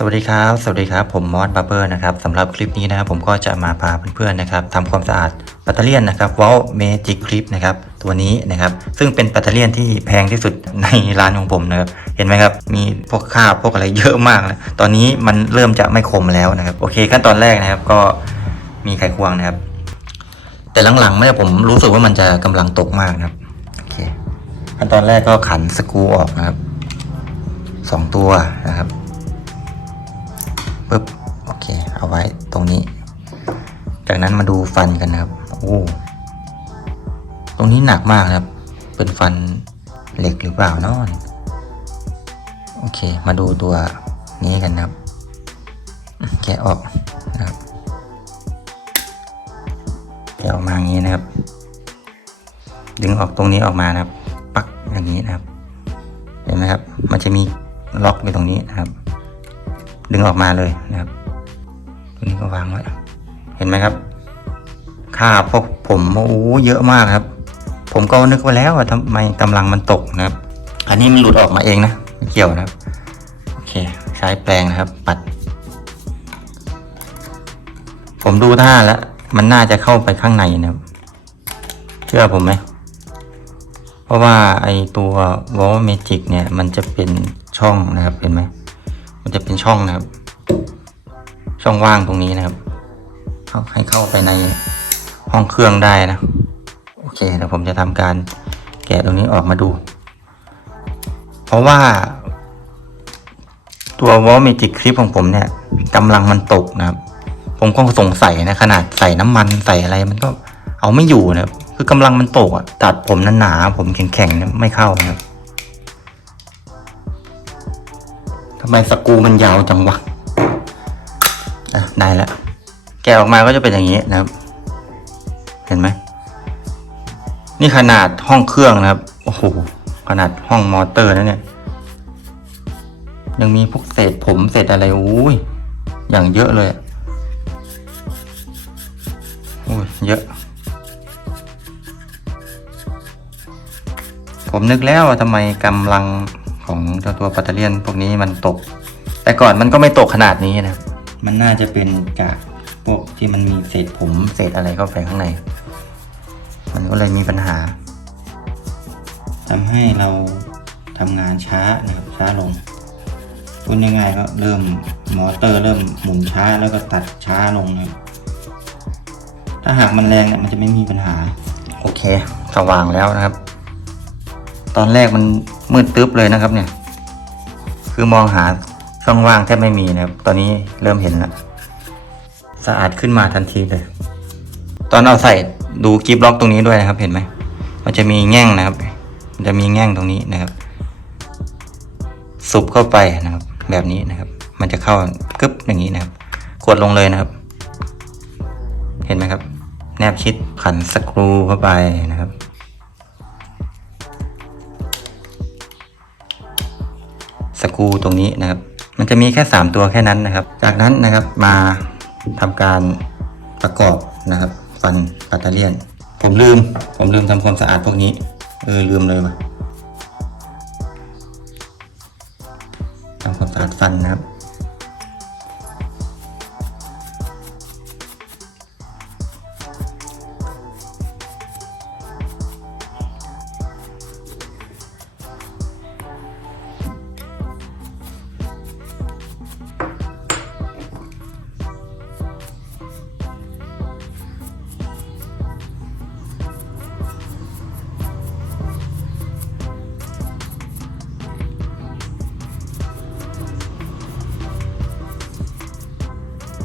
สวัสดีครับ สวัสดีครับ ผมมอสบาร์เบอร์นะครับสำหรับคลิปนี้นะครับผมก็จะมาพาเพื่อนๆนะครับทำความสะอาดแบตเตอรี่ยนนะครับวอลเมจิกคลิปนะครับตัวนี้นะครับซึ่งเป็นแบตเตอรี่ยนที่แพงที่สุดในร้านของผมนะครับเห็นไหมครับมีพวกคาบพวกอะไรเยอะมากเลยตอนนี้มันเริ่มจะไม่คมแล้วนะครับโอเค ขั้นตอนแรกนะครับก็มีไขควงนะครับ แต่หลังๆเนี่ยผมรู้สึกว่ามันจะกำลังตกมากนะครับโอเคขั้นตอนแรกก็ขันสกรูออกนะครับสองตัวนะครับ ปึ๊บโอเค เอาไว้ตรงนี้ จากนั้นมาดูฟันกันนะครับโอ้ตรงนี้หนักมากนะครับ เป็นฟันเหล็กหรือเปล่านอนโอเค มาดูตัวนี้กันนะครับ แกะออกนะครับแกะออกมาอย่างนี้นะครับ ดึงออกตรงนี้ออกมานะครับ ปักอย่างนี้นะครับ เห็นไหมครับ มันจะมีล็อกอยู่ตรงนี้นะครับ ดึงออกมาเลยนะครับตัวนี้ก็วางไว้ เห็นไหมครับ ค่าพวกผมโอ้โหเยอะมากครับ ผมก็นึกไว้แล้วว่าทำไมกำลังมันตกนะครับ อันนี้มันหลุดออกมาเองนะไม่เกี่ยวนะครับ โอเค ใช้แปรงนะครับ ปัด ผมดูท่าแล้วมันน่าจะเข้าไปข้างในนะครับ เชื่อผมไหมเพราะว่าไอตัววอลเมจิกเนี่ย มันจะเป็นช่องนะครับเห็นไหม มันจะเป็นช่องนะครับ ช่องว่างตรงนี้นะครับเข้าให้เข้าไปในห้องเครื่องได้นะโอเคเดี๋ยวผมจะทำการแกะตรงนี้ออกมาดู เพราะว่าตัววอลเมจิกคลิปของผมเนี่ยกำลังมันตกนะครับ ผมก็สงสัยนะขนาดใส่น้ำมันใส่อะไรมันก็เอาไม่อยู่นะครับ คือกำลังมันตกอะตัดผมหนาๆผมแข็งๆเนี่ยไม่เข้านะครับำไมสกูมันยาวจังวะอะได้แล้ว แกะออกมาก็จะเป็นอย่างนี้นะครับ เห็นไหม นี่ขนาดห้องเครื่องนะครับ โอ้โห ขนาดห้องมอเตอร์นะเนี่ย ยังมีพวกเศษผมเศษอะไรอุ้ย อย่างเยอะเลยอะอุ้ย เยอะผมนึกแล้วว่าทำไมกำลัง ของเจ้าตัวปัตเตอร์เลียนพวกนี้มันตก แต่ก่อนมันก็ไม่ตกขนาดนี้นะ มันน่าจะเป็นกากพวกที่มันมีเศษผมเศษอะไรเข้าไปข้างใน มันก็เลยมีปัญหาทำให้เราทำงานช้านะครับช้าลงพูดง่ายๆก็เริ่มมอเตอร์เริ่มหมุนช้าแล้วก็ตัดช้าลงนะครับถ้าหากมันแรงเนี่ยมันจะไม่มีปัญหา โอเค สว่างแล้วนะครับ ตอนแรกมัน มืดตึ๊บเลยนะครับ เนี่ย คือมองหาช่องว่างแทบไม่มีนะครับ ตอนนี้เริ่มเห็นแล้วสะอาดขึ้นมาทันทีเลย ตอนเอาใส่ดูกิฟล็อกตรงนี้ด้วยนะครับ เห็นไหมมันจะมีแง่งนะครับ มันจะมีแง่งตรงนี้นะครับ สุบเข้าไปนะครับ แบบนี้นะครับ มันจะเข้ากึ๊บอย่างนี้นะครับ กดลงเลยนะครับ เห็นไหมครับ แนบชิดขันสกรูเข้าไปนะครับ สกูตรงนี้นะครับ มันจะมีแค่ 3 ตัวแค่นั้นนะครับ จากนั้นนะครับมาทำการประกอบนะครับ ฟันปัตเตอร์เลียน ผมลืม ผมลืมทำความสะอาดพวกนี้ เออลืมเลยว่ะทำความสะอาดฟันนะครับ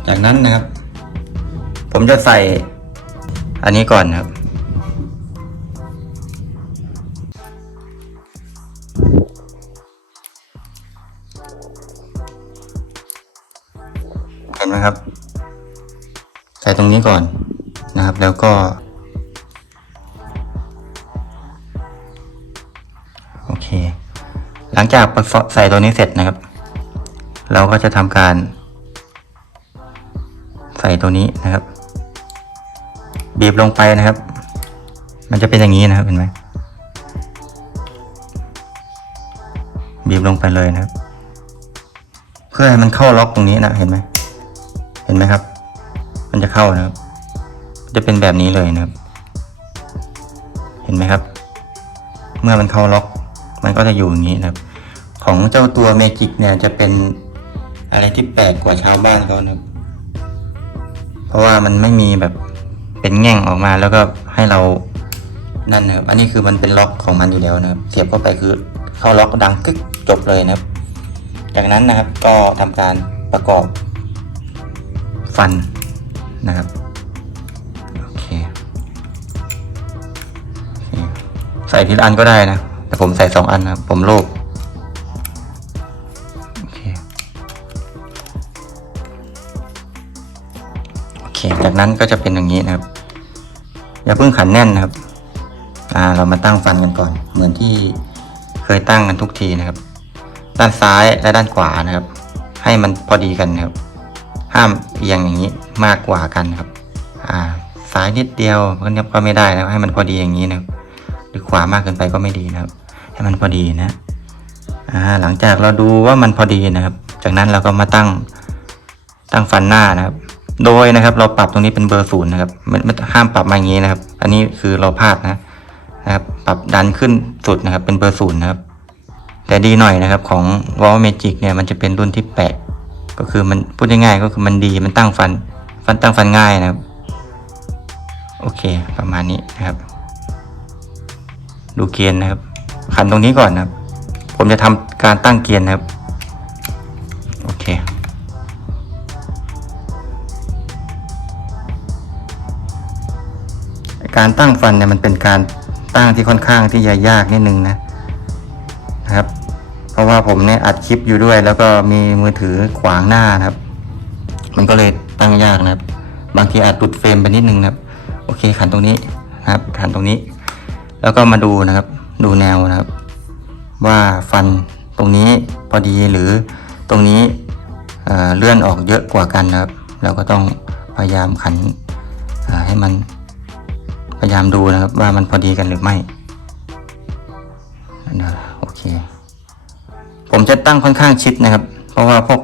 จากนั้นนะครับ ผมจะใส่อันนี้ก่อนนะครับ เห็นไหมครับ ใส่ตรงนี้ก่อนนะครับ แล้วก็ โอเค หลังจากใส่ตัวนี้เสร็จนะครับ เราก็จะทำการ ใส่ตัวนี้นะครับ บีบลงไปนะครับ มันจะเป็นอย่างนี้นะครับเห็นไหมบีบลงไปเลยนะครับ เพื่อให้มันเข้าล็อกตรงนี้นะเห็นไหมเห็นไหมครับ มันจะเข้านะครับ จะเป็นแบบนี้เลยนะครับ เห็นไหมครับ เมื่อมันเข้าล็อก มันก็จะอยู่อย่างนี้นะครับ ของเจ้าตัวเมจิกเนี่ยจะเป็นอะไรที่แปลกกว่าชาวบ้านเขานะครับ เพราะว่ามันไม่มีแบบเป็นแง่งออกมาแล้วก็ให้เรานั่นนะครับอันนี้คือมันเป็นล็อกของมันอยู่แล้วนะครับ เสียบเข้าไปคือเข้าล็อกดังกึกจบเลยนะครับ จากนั้นนะครับก็ทำการประกอบฟันนะครับโอเคใส่ทีละอันก็ได้นะ แต่ผมใส่สองอันนะผมโลภ จากนั้นก็จะเป็นอย่างนี้นะครับ อย่าเพิ่งขันแน่นนะครับ อ่า เรามาตั้งฟันกันก่อน เหมือนที่เคยตั้งกันทุกทีนะครับ ด้านซ้ายและด้านขวานะครับ ให้มันพอดีกันนะครับ ห้ามเอียงอย่างนี้มากกว่ากันครับ อ่า ซ้ายนิดเดียวก็ก็ไม่ได้นะให้มันพอดีอย่างนี้นะครับ หรือขวามากเกินไปก็ไม่ดีนะครับ ให้มันพอดีนะ อ่า หลังจากเราดูว่ามันพอดีนะครับ จากนั้นเราก็มาตั้งตั้งฟันหน้านะครับ โดยนะครับเราปรับตรงนี้เป็นเบอร์ศูนย์นะครับไม่ไม่ห้ามปรับมาอย่างนี้นะครับ อันนี้คือเราพลาดนะนะครับปรับดันขึ้นสุดนะครับเป็นเบอร์ศูนย์นะครับ แต่ดีหน่อยนะครับของ w a l Magic เนี่ยมันจะเป็นรุ่นที่แปลกก็คือมันพูดง่ายๆก็คือมันดีมันตั้งฟัน ฟันตั้งฟันง่ายนะครับ โอเคประมาณนี้นะครับ ดูเกียร์นะครับ ขันตรงนี้ก่อนนะครับ ผมจะทำการตั้งเกียร์นะครับ การตั้งฟันเนี่ยมันเป็นการตั้งที่ค่อนข้างที่จะยากนิดนึงนะนะครับ เพราะว่าผมเนี่ยอัดคลิปอยู่ด้วย แล้วก็มีมือถือขวางหน้านะครับ มันก็เลยตั้งยากนะครับ บางทีอาจหลุดเฟรมไปนิดนึงนะครับ โอเคขันตรงนี้นะครับขันตรงนี้ แล้วก็มาดูนะครับ ดูแนวนะครับ ว่าฟันตรงนี้พอดีหรือตรงนี้เอ่อเลื่อนออกเยอะกว่ากันนะครับ เราก็ต้องพยายามขันให้มัน ยายามดูนะครับว่ามันพอดีกันหรือไม่โอเค ผมจะตั้งค่อนข้างชิดนะครับ เพราะว่าพวก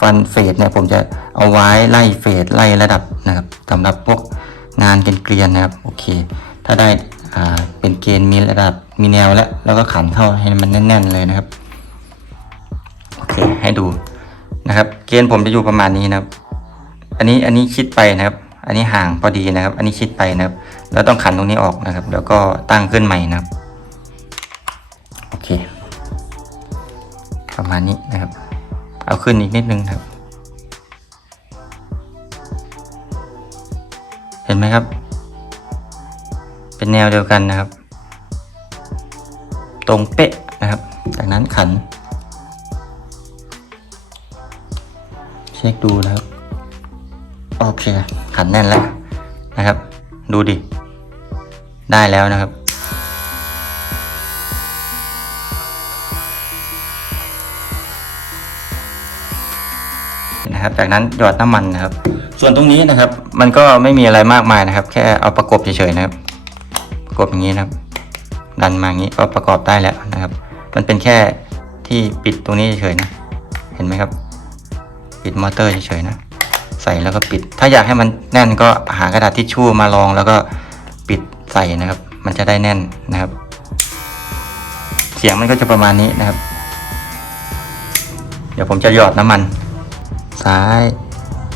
ฟันเฟดเนี่ยผมจะเอาไว้ไล่เฟดไล่ระดับนะครับสำหรับพวกงานเกลียนนะครับโอเค ถ้าได้เป็นเกณฑ์มีระดับมีแนวแล้วแล้วก็ขันเข้าให้มันแน่น ๆ เลยนะครับโอเคให้ดูนะครับ เกณฑ์ผมจะอยู่ประมาณนี้นะครับ อันนี้อันนี้ชิดไปนะครับ อันนี้ห่างพอดีนะครับ อันนี้ชิดไปนะครับ แล้วต้องขันตรงนี้ออกนะครับ แล้วก็ตั้งขึ้นใหม่นะครับ โอเค ประมาณนี้นะครับ เอาขึ้นอีกนิดนึงครับ เห็นไหมครับ เป็นแนวเดียวกันนะครับ ตรงเป๊ะนะครับ จากนั้นขัน เช็คดูนะครับ โอเค ขันแน่นแล้วนะครับ ดูดิ ได้แล้วนะครับ นะครับ จากนั้นหยอดน้ำมันนะครับ ส่วนตรงนี้นะครับ มันก็ไม่มีอะไรมากมายนะครับ แค่เอาประกบเฉยๆนะครับ ประกบอย่างนี้นะครับ ดันมาอย่างนี้ก็ประกอบได้แล้วนะครับ มันเป็นแค่ที่ปิดตรงนี้เฉยๆนะ เห็นไหมครับ ปิดมอเตอร์เฉยๆนะ ใส่แล้วก็ปิด ถ้าอยากให้มันแน่นก็หากระดาษทิชชู่มาลองแล้วก็ปิดใส่นะครับ มันจะได้แน่นนะครับ เสียงมันก็จะประมาณนี้นะครับ เดี๋ยวผมจะหยอดน้ำมัน ซ้าย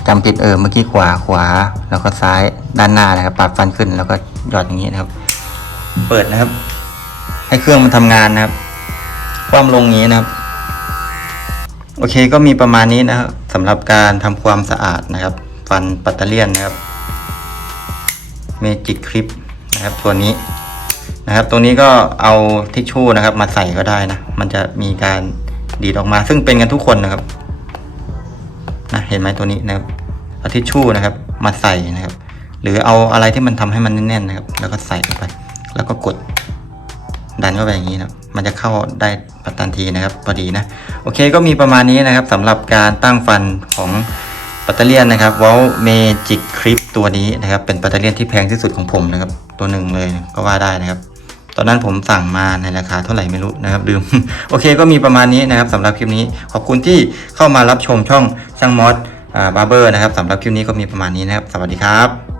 จำผิดเออเมื่อกี้ขวาขวา แล้วก็ซ้ายด้านหน้านะครับปรับฟันขึ้นแล้วก็หยอดอย่างนี้นะครับ เปิดนะครับ ให้เครื่องมันทำงานนะครับ ความลงอย่างนี้นะครับ โอเคก็มีประมาณนี้นะครับ สำหรับการทำความสะอาดนะครับ ฟันปัตเตอร์เลียนนะครับเมจิกคลิปนะครับตัวนี้นะครับตัวนี้ก็เอาทิชชู่นะครับ มาใส่ก็ได้นะ มันจะมีการดีดออกมา ซึ่งเป็นกันทุกคนนะครับนะเห็นไหมตัวนี้นะครับเอาทิชชู่นะครับ มาใส่นะครับ หรือเอาอะไรที่มันทำให้มันแน่นๆนะครับ แล้วก็ใส่เข้าไป แล้วก็กดดันเข้าไปอย่างนี้นะครับ มันจะเข้าได้ปัตตันทีนะครับพอดีนะโอเคก็มีประมาณนี้นะครับสำหรับการตั้งฟันของปัตเตอร์เลียนนะครับวอลเมจิกคลิปตัวนี้นะครับเป็นปัตเตอร์เลียนที่แพงที่สุดของผมนะครับตัวหนึ่งเลยก็ว่าได้นะครับ ตอนนั้นผมสั่งมาในราคาเท่าไหร่ไม่รู้นะครับลืมโอเคก็มีประมาณนี้นะครับสำหรับคลิปนี้ขอบคุณที่เข้ามารับชมช่องช่างมอสบาร์เบอร์นะครับสำหรับคลิปนี้ก็มีประมาณนี้นะครับ สวัสดีครับ